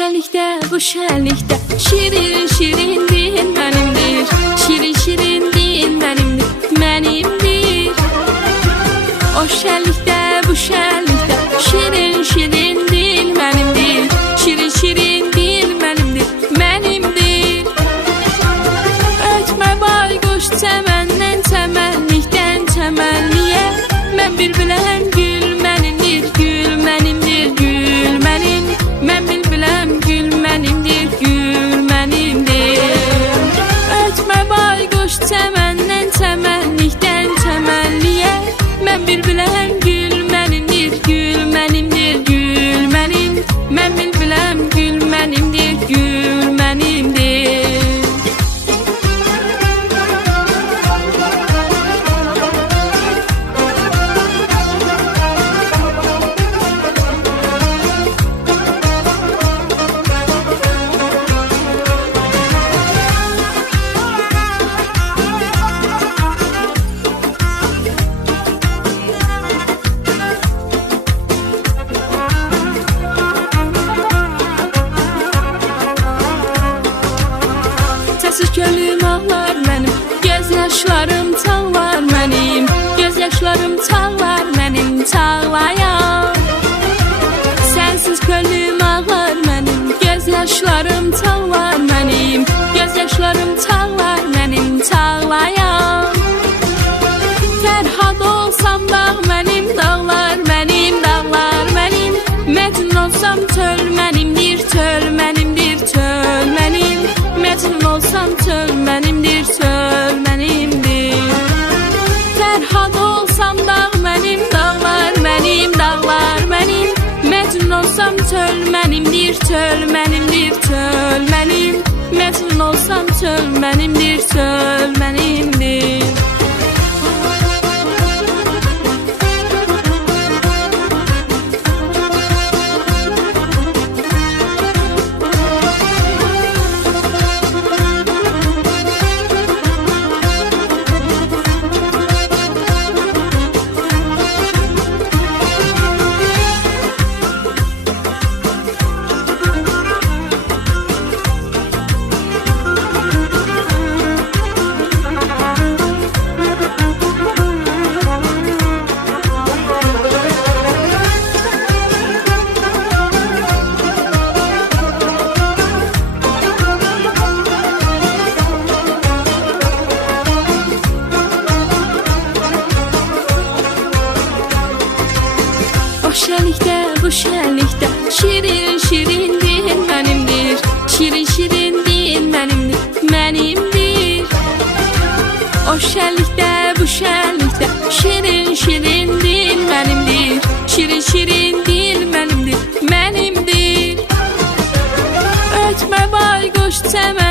şenlikdə, bu şenlikdə şirin şirin dil mənimdir. Şirin şirin dil mənimdir, mənimdir. O şenlikdə, bu şenlikdə şirin şirin dil mənimdir. Şirin şirin dil mənimdir, mənimdir. Ötmə bayquş çəməndən çəmənlikdən çəmənliyə. Mən bülbüləm, gül mənimdir, gül mənimdir, gül mənim. Mən bülbüləm, gül mənimdir, gül mənimdir. Ötmə bayquş çəməndən çəmənlikdən çəmənliyə. Mən bülbüləm, gül mənimdir, gül mənimdir, gül mənim. Mən bülbüləm, gül mənimdir, gül mənimdir. Səsiz gölüm ağlar mənim, göz yaşlarım çağlar mənim. Göz yaşlarım çağlar mənim, çağlayan. Sənsiz gölüm ağlar mənim, göz yaşlarım çağlar mənim. Göz yaşlarım çağlar mənim, çağlayan. Fərhad olsam dağ mənim, dağlar mənim, dağlar mənim. Məcnun olsam çöl mənimdir, çöl mənimdir, çöl mənim. Məcnun olsam çöl mənimdir, çöl mənimdir. Fərhad olsam dağ mənim, dağlar mənim, dağlar mənim. Məcnun olsam çöl mənimdir, çöl mənimdir, çöl mənim. Məcnun olsam çöl mənimdir, çöl mənimdir. O şenlikdə, bu şenlikdə şirin şirin dil mənimdir. Şirin şirin dil mənimdir, mənimdir. O şenlikdə, bu şenlikdə şirin şirin dil mənimdir. Şirin şirin dil mənimdir, mənimdir. Ötmə bayquş çəmən